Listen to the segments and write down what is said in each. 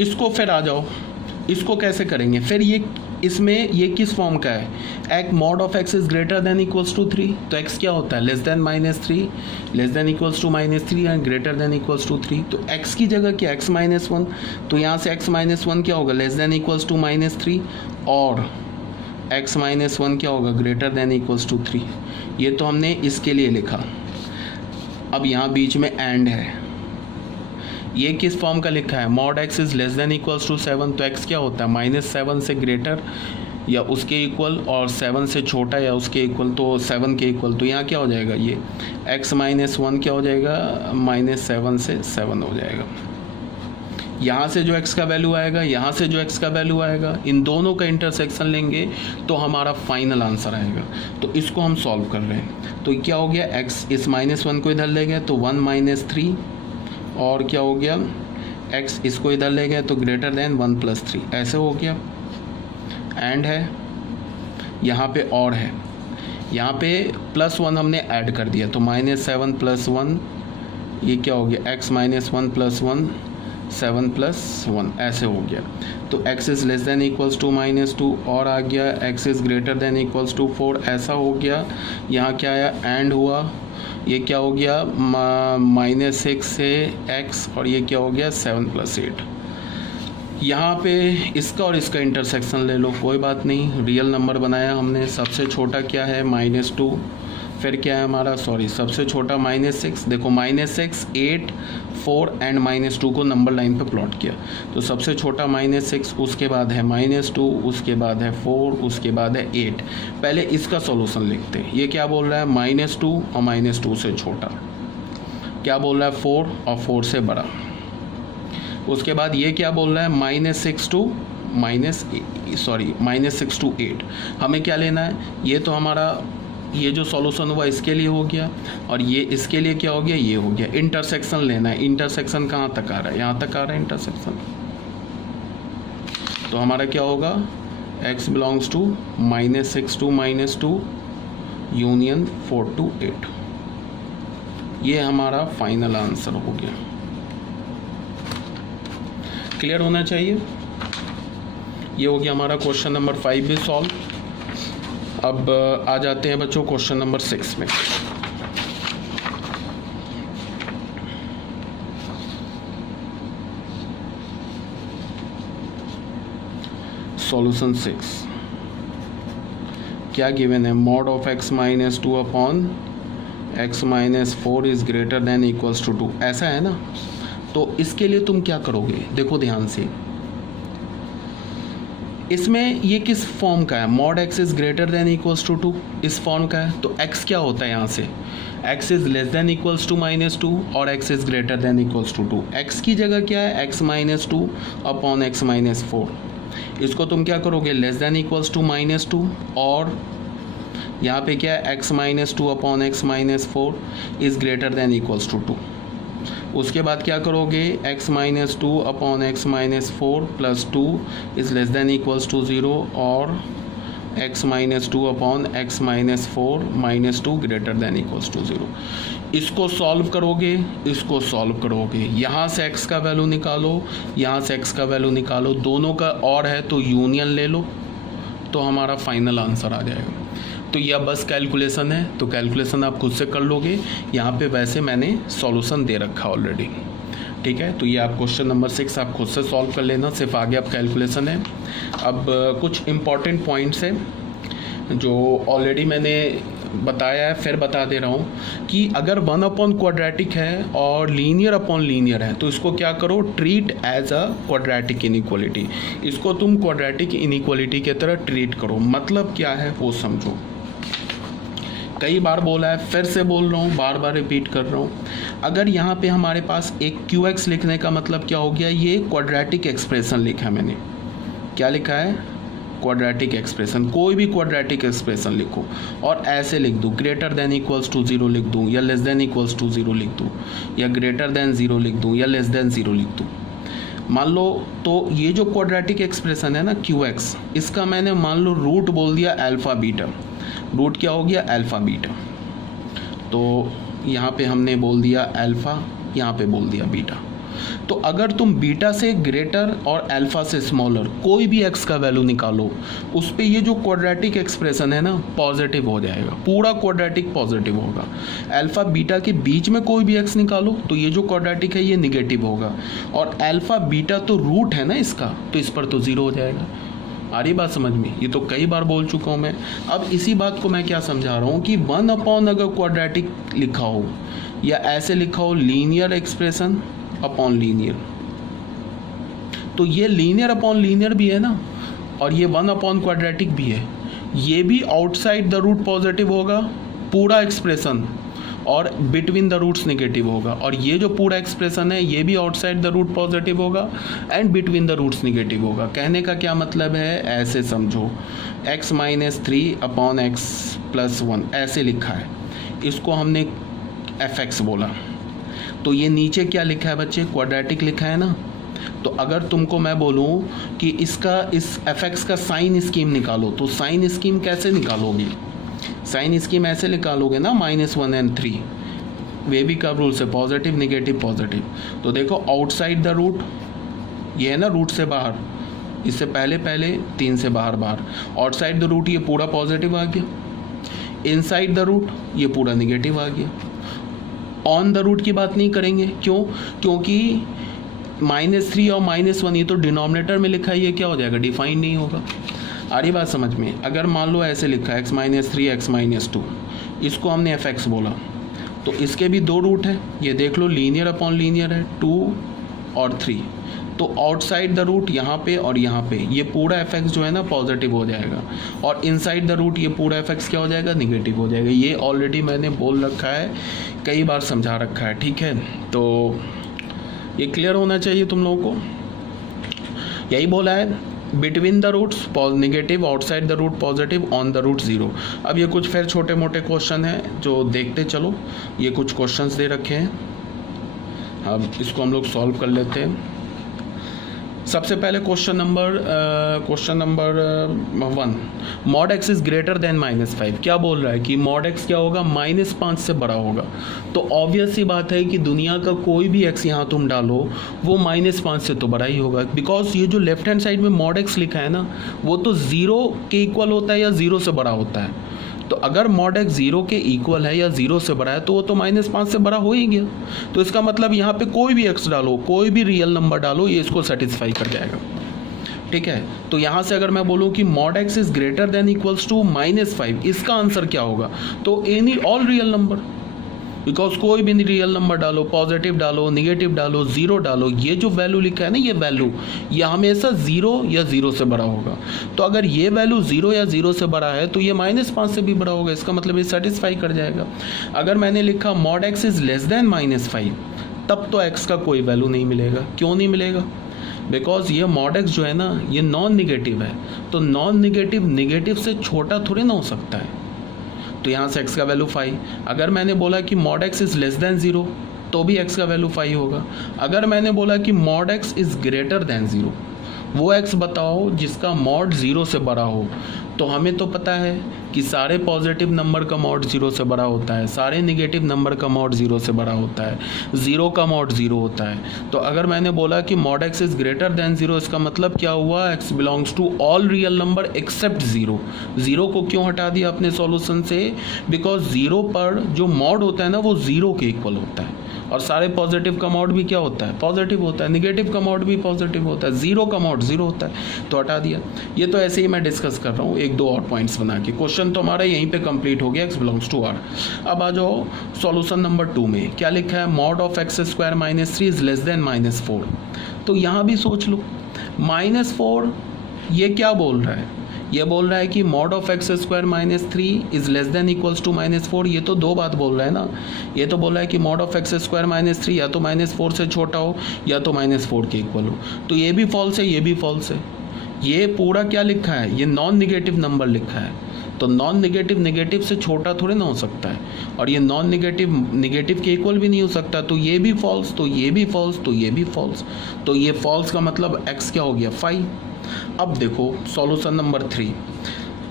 इसको फिर आ जाओ, इसको कैसे करेंगे फिर, ये इसमें ये किस फॉर्म का है, एक mod of x is greater than equals to 3, तो एक्स क्या होता है less than -3, less than equals to -3 and greater than equals to 3, तो एक्स की जगह क्या x -1, तो यहाँ से x -1 क्या होगा लेस देन इक्वल्स टू -3 और x -1 क्या होगा ग्रेटर देन इक्वल्स टू 3। ये तो हमने इसके लिए लिखा। अब यहाँ बीच में एंड है, ये किस फॉर्म का लिखा है, mod x is less than equals to 7, तो x क्या होता है -7 से ग्रेटर या उसके इक्वल और 7 से छोटा या उसके इक्वल, तो 7 के इक्वल, तो यहाँ क्या हो जाएगा ये x -1 क्या हो जाएगा -7 से 7 हो जाएगा। यहाँ से जो x का वैल्यू आएगा, यहाँ से जो x का वैल्यू आएगा, इन दोनों का इंटरसेक्शन लेंगे तो हमारा फाइनल आंसर आएगा। तो इसको हम सॉल्व कर रहे हैं, तो क्या हो गया x इस -1 को इधर ले गए तो 1 - 3 और क्या हो गया x इसको इधर ले गए तो ग्रेटर देन 1 + 3 ऐसे हो गया। एंड है यहाँ पे और है, यहाँ पे +1 हमने ऐड कर दिया तो -7 + 1 ये क्या हो गया x -1 + 1 7 + 1 ऐसे हो गया। तो x is less than equals to -2 और आ गया x is greater than equals to 4 ऐसा हो गया। यहाँ क्या आया एंड हुआ, ये क्या हो गया -6 से x और ये क्या हो गया 7 + 8। यहाँ पे इसका और इसका इंटरसेक्शन ले लो, कोई बात नहीं, रियल नंबर बनाया हमने। सबसे छोटा क्या है -2, फिर क्या है हमारा सबसे छोटा -6, देखो -6 8 4 एंड -2 को नंबर लाइन पे प्लॉट किया, तो सबसे छोटा -6, उसके बाद है -2, उसके बाद है 4, उसके बाद है 8। पहले इसका सॉल्यूशन लिखते हैं। ये क्या बोल रहा है -2 और -2 से छोटा, क्या बोल रहा है 4 और 4 से बड़ा। उसके बाद ये क्या बोल रहा है -6 to 8। हमें क्या लेना है, ये तो हमारा ये जो सॉल्यूशन हुआ इसके लिए हो गया और ये इसके लिए क्या हो गया ये हो गया। इंटरसेक्शन लेना है, इंटरसेक्शन कहाँ तक आ रहा है, यहाँ तक आ रहा है इंटरसेक्शन, तो हमारा क्या होगा x belongs to -6 to -2 union 4 to 8। ये हमारा फाइनल आंसर हो गया। क्लियर होना चाहिए। ये हो गया हमारा क्वेश्चन नंबर 5 भी सॉल्व। अब आ जाते हैं बच्चों क्वेश्चन नंबर 6 में। सॉल्यूशन 6 क्या गिवन है, mod of x -2 upon x -4 is greater than equals to 2, ऐसा है ना। तो इसके लिए तुम क्या करोगे, देखो ध्यान से, इसमें ये किस फॉर्म का है, mod x is greater than equals to 2 इस फॉर्म का है। तो x क्या होता है यहाँ से, x is less than equals to -2 और x is greater than equals to 2। x की जगह क्या है x -2 अपॉन x -4। इसको तुम क्या करोगे लेस देन इक्वल्स टू -2 और यहाँ पे क्या है x -2 upon x -4 is greater than equals to 2। उसके बाद क्या करोगे x -2 upon x -4 + 2 is less than equals to 0 और x -2 upon x -4 -2 greater than equals to 0। इसको सॉल्व करोगे, इसको सॉल्व करोगे, यहाँ से x का वैल्यू निकालो, यहाँ से x का वैल्यू निकालो, दोनों का और है तो यूनियन ले लो, तो हमारा फाइनल आंसर आ जाएगा। तो यह बस कैलकुलेशन है, तो कैलकुलेशन आप खुद से कर लोगे। यहाँ पे वैसे मैंने सॉल्यूशन दे रखा ऑलरेडी, ठीक है। तो ये आप क्वेश्चन नंबर 6 आप खुद से सॉल्व कर लेना, सिर्फ आगे आप कैलकुलेशन है। अब कुछ इम्पॉर्टेंट पॉइंट्स हैं जो ऑलरेडी मैंने बताया है, फिर बता दे रहा हूँ कि अगर 1 अपॉन क्वाड्रेटिक है और लीनियर अपॉन लीनियर है तो इसको क्या करो, treat as a quadratic inequality. इसको तुम क्वाड्रेटिक इनइक्वालिटी की तरह ट्रीट करो। मतलब क्या है वो समझो। कई बार बोला है, फिर से बोल रहा हूँ, बार बार रिपीट कर रहा हूँ। अगर यहाँ पे हमारे पास एक QX लिखने का मतलब क्या हो गया, ये क्वाड्रेटिक एक्सप्रेशन लिखा है मैंने। क्या लिखा है, क्वाड्रेटिक एक्सप्रेशन। कोई भी क्वाड्रेटिक एक्सप्रेशन लिखो और ऐसे लिख दूँ, ग्रेटर देन इक्वल्स टू 0 लिख दूँ या लेस देन इक्वल्स टू 0 लिख दूँ या ग्रेटर देन 0 लिख दूँ या लेस देन 0 लिख दूँ। मान लो तो ये जो क्वाड्रेटिक एक्सप्रेशन है ना QX, इसका मैंने मान लो रूट बोल दिया अल्फ़ा बीटा। रूट क्या हो गया, अल्फ़ा बीटा। तो यहाँ पे हमने बोल दिया अल्फ़ा, यहाँ पे बोल दिया बीटा। तो अगर तुम बीटा से ग्रेटर और अल्फा से स्मॉलर कोई भी x का वैल्यू निकालो, उस पे ये जो क्वाड्रेटिक एक्सप्रेशन है ना पॉजिटिव हो जाएगा, पूरा क्वाड्रेटिक पॉजिटिव होगा। अल्फा बीटा के बीच में कोई भी x निकालो तो ये जो क्वाड्रेटिक है ये निगेटिव होगा, और अल्फा बीटा तो रूट है ना इसका, तो इस पर तो ज़ीरो हो जाएगा। आ रही बात समझ में? ये तो कई बार बोल चुका हूँ मैं। अब इसी बात को मैं क्या समझा रहा हूँ कि 1 अगर क्वाड्रेटिक लिखा हो या ऐसे लिखा हो लीनियर एक्सप्रेशन अपॉन लीनियर, तो ये लीनियर अपॉन लीनियर भी है ना, और ये 1 क्वाड्रेटिक भी है। ये भी आउटसाइड द रूट पॉजिटिव होगा पूरा एक्सप्रेशन, और बिटवीन द रूट्स नेगेटिव होगा, और ये जो पूरा एक्सप्रेशन है ये भी आउटसाइड द रूट पॉजिटिव होगा and between the roots negative होगा। कहने का क्या मतलब है, ऐसे समझो x - 3 अपॉन x + 1 ऐसे लिखा है, इसको हमने fx बोला, तो ये नीचे क्या लिखा है बच्चे, क्वाड्रेटिक लिखा है ना। तो अगर तुमको मैं बोलूँ कि इसका इस fx का साइन स्कीम निकालो, तो साइन स्कीम कैसे निकालोगे, साइन स्कीम ऐसे निकालोगे ना -1 और 3, वे भी कर्व रूल से, पॉजिटिव नेगेटिव पॉजिटिव। तो देखो आउटसाइड द रूट ये है ना, रूट से बाहर, इससे पहले 3 से बाहर, आउटसाइड द रूट ये पूरा पॉजिटिव आ गया, इनसाइड द रूट ये पूरा नेगेटिव आ गया। ऑन द रूट की बात नहीं करेंगे, क्यों, क्योंकि -3 और -1 ये तो डिनोमिनेटर में लिखा है, ये क्या हो जाएगा, डिफाइन नहीं होगा। आ रही बात समझ में? अगर मान लो ऐसे लिखा है x - 3 x - 2, इसको हमने fx बोला, तो इसके भी 2 रूट है, ये देख लो लीनियर अपॉन लीनियर है 2 और 3, तो आउटसाइड द रूट यहाँ पे और यहाँ पे ये पूरा fx जो है ना पॉजिटिव हो जाएगा, और इनसाइड द रूट ये पूरा fx क्या हो जाएगा, निगेटिव हो जाएगा। ये ऑलरेडी मैंने बोल रखा है, कई बार समझा रखा है, ठीक है। तो ये क्लियर होना चाहिए तुम लोगों को। यही बोला है, between the roots negative, outside the root positive, on the root zero. अब ये कुछ फिर छोटे मोटे क्वेश्चन हैं जो देखते चलो, ये कुछ क्वेश्चंस दे रखे हैं, अब इसको हम लोग सॉल्व कर लेते हैं। सबसे पहले question number 1, mod x is greater then -5। क्या बोल रहा है कि मॉड x क्या होगा, -5 से बड़ा होगा। तो ऑब्वियस सी बात है कि दुनिया का कोई भी x यहाँ तुम डालो वो -5 से तो बड़ा ही होगा, बिकॉज ये जो लेफ्ट हैंड साइड में मॉड x लिखा है ना, वो तो 0 के इक्वल होता है या 0 से बड़ा होता है। तो अगर मॉड x 0 के इक्वल है या 0 से बड़ा है तो वो तो -5 से बड़ा हो ही गया। तो इसका मतलब यहाँ पे कोई भी x डालो, कोई भी रियल नंबर डालो, ये इसको सेटिस्फाई कर जाएगा, ठीक है। तो यहाँ से अगर मैं बोलूँ कि mod x is greater than equals to -5, इसका आंसर क्या होगा, तो any all real number, because कोई भी रियल नंबर डालो, पॉजिटिव डालो, निगेटिव डालो, 0 डालो, ये जो वैल्यू लिखा है ना, ये वैल्यू ये हमेशा 0 या 0 से बड़ा होगा। तो अगर ये वैल्यू 0 या 0 से बड़ा है तो ये -5 से भी बड़ा होगा, इसका मतलब ये सेटिस्फाई कर जाएगा। अगर मैंने लिखा mod x is less then -5, तब तो x का कोई वैल्यू नहीं मिलेगा। क्यों नहीं मिलेगा, बिकॉज ये मॉड x जो है ना ये नॉन निगेटिव है, तो नॉन निगेटिव निगेटिव से छोटा थोड़ी ना हो सकता है। तो यहाँ से x का वैल्यू 5। अगर मैंने बोला कि mod x is less then 0 तो भी x का वैल्यू 5 होगा। अगर मैंने बोला कि mod x is greater than 0, वो x बताओ जिसका मॉड 0 से बड़ा हो। तो हमें तो पता है कि सारे पॉजिटिव नंबर का मॉड 0 से बड़ा होता है, सारे नेगेटिव नंबर का मॉड 0 से बड़ा होता है, 0 का मॉड 0 होता है। तो अगर मैंने बोला कि mod x is greater than 0, इसका मतलब क्या हुआ, x belongs to all real number except 0। 0 को क्यों हटा दिया अपने सॉल्यूशन से, बिकॉज 0 पर जो मॉड होता है ना वो 0 के इक्वल होता है, और सारे पॉजिटिव का मॉड भी क्या होता है, पॉजिटिव होता है, नेगेटिव का मॉड भी पॉजिटिव होता है, 0 का मॉड 0 होता है, तो हटा दिया। ये तो ऐसे ही मैं डिस्कस कर रहा हूँ, 1-2 और पॉइंट्स बना के। क्वेश्चन तो हमारा यहीं पे कंप्लीट हो गया, x बिलोंग्स टू r। अब आ जाओ सॉल्यूशन नंबर 2 में, क्या लिखा है, mod of x² - 3 is less then -4। तो यहाँ भी सोच लो, -4 ये क्या बोल रहा है, ये बोल रहा है कि mod of x² - 3 is less than equals to -4। ये तो 2 बात बोल रहा है ना, ये तो बोल रहा है कि मॉड ऑफ x² - 3 या तो -4 से छोटा हो या तो -4 के इक्वल हो। तो ये भी फॉल्स है, ये भी फॉल्स है। ये पूरा क्या लिखा है, ये नॉन निगेटिव नंबर लिखा है, तो नॉन निगेटिव निगेटिव से छोटा थोड़ी ना हो सकता है, और ये नॉन निगेटिव निगेटिव के इक्वल भी नहीं हो सकता। तो ये भी फॉल्स, तो ये भी फॉल्स, तो ये भी फॉल्स। तो ये फॉल्स का मतलब x क्या हो गया, 5। अब देखो solution number 3,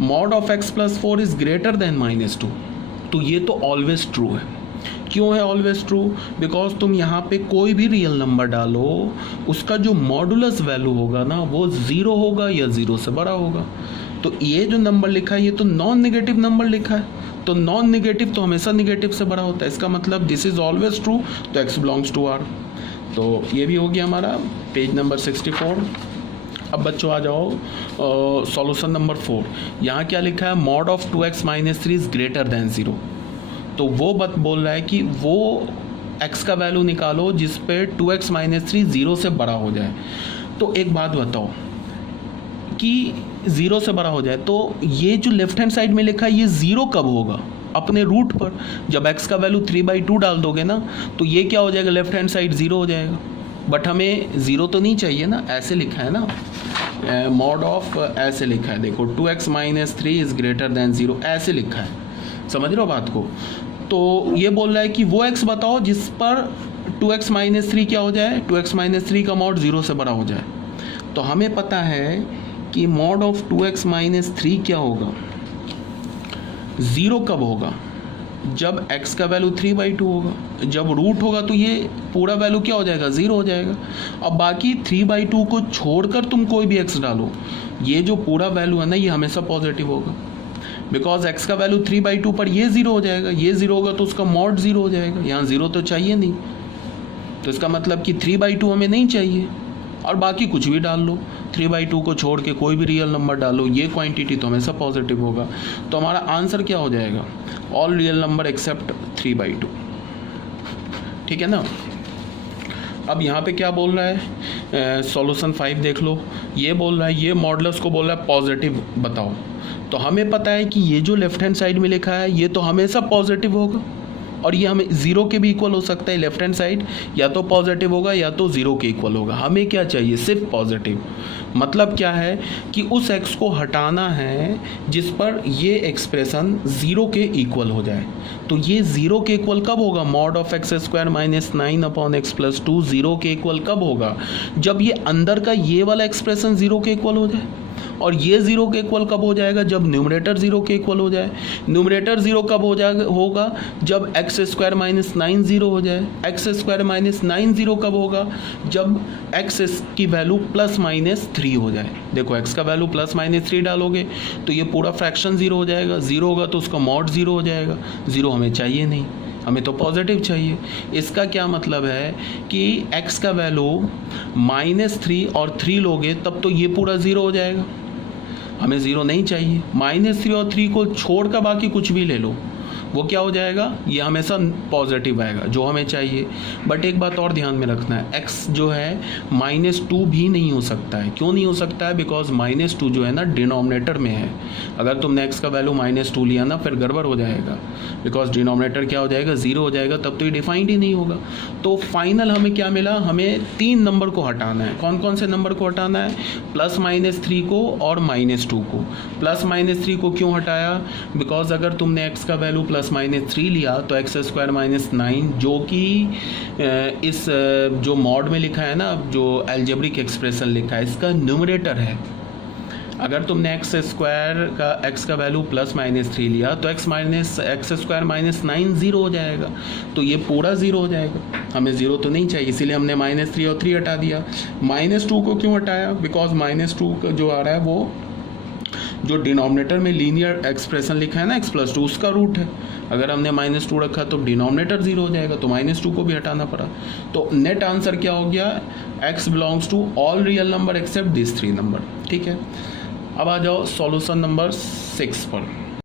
mod of x + 4 is greater then -2। तो ये तो ऑलवेज ट्रू है, क्यों है ऑलवेज ट्रू? बिकॉज तुम यहाँ पे कोई भी रियल नंबर डालो, उसका जो मॉडुलस वैल्यू होगा ना वो 0 होगा या 0 से बड़ा होगा। तो ये जो नंबर लिखा है ये तो नॉन नेगेटिव नंबर लिखा है, तो नॉन नेगेटिव तो हमेशा नेगेटिव से बड़ा होता है, इसका मतलब दिस इज ऑलवेज ट्रू, तो x बिलोंग्स टू R। तो ये भी हो गया हमारा पेज नंबर 64। अब बच्चों आ जाओ सॉल्यूशन नंबर 4। यहाँ क्या लिखा है? Mod of 2x minus 3 is greater than 0। तो वो बात बोल रहा है कि वो x का वैल्यू निकालो जिस पे 2x माइनस 3 0 से बड़ा हो जाए। तो एक बात बताओ कि 0 से बड़ा हो जाए, तो ये जो लेफ्ट हैंड साइड में लिखा है ये 0 कब होगा? अपने रूट पर। जब x का वैल्यू 3/2 डाल दोगे ना तो ये क्या हो जाएगा? लेफ्ट हैंड साइड 0 हो जाएगा। बट हमें 0 तो नहीं चाहिए ना, ऐसे लिखा है ना मॉड ऑफ, ऐसे लिखा है देखो 2x minus 3 is greater than 0, ऐसे लिखा है, समझ रहे हो बात को? तो ये बोल रहा है कि वो x बताओ जिस पर 2x माइनस 3 क्या हो जाए? 2x माइनस 3 का मॉड 0 से बड़ा हो जाए। तो हमें पता है कि मॉड ऑफ 2x माइनस 3 क्या होगा? 0 कब होगा? जब x का वैल्यू 3/2 होगा। जब रूट होगा तो ये पूरा वैल्यू क्या हो जाएगा? 0 हो जाएगा। अब बाकी 3/2 को छोड़कर तुम कोई भी x डालो, ये जो पूरा वैल्यू है ना ये हमेशा पॉजिटिव होगा, बिकॉज x का वैल्यू 3/2 पर ये 0 हो जाएगा, ये 0 होगा तो उसका मॉड 0 हो जाएगा। यहाँ 0 तो चाहिए नहीं, तो इसका मतलब कि 3/2 हमें नहीं चाहिए। और बाकी कुछ भी डाल लो, 3/2 को छोड़ के कोई भी रियल नंबर डालो, ये क्वांटिटी तो हमेशा पॉजिटिव होगा। तो हमारा आंसर क्या हो जाएगा? All real number accept 3/2। ठीक है ना? अब यहाँ पे क्या बोल रहा है? सॉल्यूशन 5 देख लो। ये बोल रहा है, ये मॉडुलस को बोल रहा है पॉजिटिव बताओ। तो हमें पता है कि ये जो लेफ्ट हैंड साइड में लिखा है ये तो हमेशा पॉजिटिव होगा, और ये हमें 0 के भी इक्वल हो सकता है। लेफ्ट हैंड साइड या तो पॉजिटिव होगा या तो 0 के इक्वल होगा। हमें क्या चाहिए? सिर्फ पॉजिटिव। मतलब क्या है कि उस x को हटाना है जिस पर ये एक्सप्रेशन 0 के इक्वल हो जाए। तो ये 0 के इक्वल कब होगा? Mod of x² minus 9/x+2 0 के इक्वल कब होगा? जब ये अंदर का ये वाला एक्सप्रेशन 0 के इक्वल हो जाए। और ये 0 के इक्वल कब हो जाएगा? जब न्यूमरेटर 0 के इक्वल हो जाए। न्यूमरेटर 0 कब हो जाएगा? होगा जब x² माइनस 9 0 हो जाए। x² माइनस 9 0 कब होगा? जब x की वैल्यू प्लस माइनस 3 हो जाए। देखो x का वैल्यू प्लस माइनस 3 डालोगे तो ये पूरा फ्रैक्शन 0 हो जाएगा। 0 होगा तो उसका मॉड 0 हो जाएगा। 0 हमें चाहिए नहीं, हमें तो पॉजिटिव चाहिए। इसका क्या मतलब है कि x का वैल्यू -3 और 3 लोगे तब तो ये पूरा 0 हो जाएगा। हमें 0 नहीं चाहिए। -3 और 3 को छोड़कर बाकी कुछ भी ले लो, वो क्या हो जाएगा? ये हमेशा पॉजिटिव आएगा जो हमें चाहिए। बट एक बात और ध्यान में रखना है, x जो है -2 भी नहीं हो सकता है। क्यों नहीं हो सकता है? बिकॉज -2 जो है ना डिनोमिनेटर में है। अगर तुमने x का वैल्यू -2 लिया ना फिर गड़बड़ हो जाएगा, बिकॉज डिनोमिनेटर क्या हो जाएगा? 0 हो जाएगा, तब तो ये डिफाइंड ही नहीं होगा। तो फाइनल हमें क्या मिला? हमें 3 नंबर को हटाना है। कौन कौन से नंबर को हटाना है? +-3 को और -2 को। +-3 को क्यों हटाया? बिकॉज अगर तुमने x का वैल्यू +-3 लिया तो x² माइनस 9 जो कि इस जो मॉड में लिखा है ना, जो एल्जेब्रिक एक्सप्रेशन लिखा है, इसका न्यूमरेटर है। अगर तुमने x का वैल्यू +-3 लिया तो x² माइनस 9 0 हो जाएगा, तो ये पूरा 0 हो जाएगा। हमें 0 तो नहीं चाहिए, इसीलिए हमने -3 और 3 हटा दिया। -2 को क्यों हटाया? बिकॉज -2 का जो आ रहा है वो जो डिनोमिनेटर में लीनियर एक्सप्रेशन लिखा है ना x+2 उसका रूट है। अगर हमने -2 रखा तो डिनोमिनेटर 0 हो जाएगा, तो -2 को भी हटाना पड़ा। तो नेट आंसर क्या हो गया? x belongs to all real number except this 3 number. ठीक है, अब आ जाओ सॉल्यूशन नंबर 6 पर।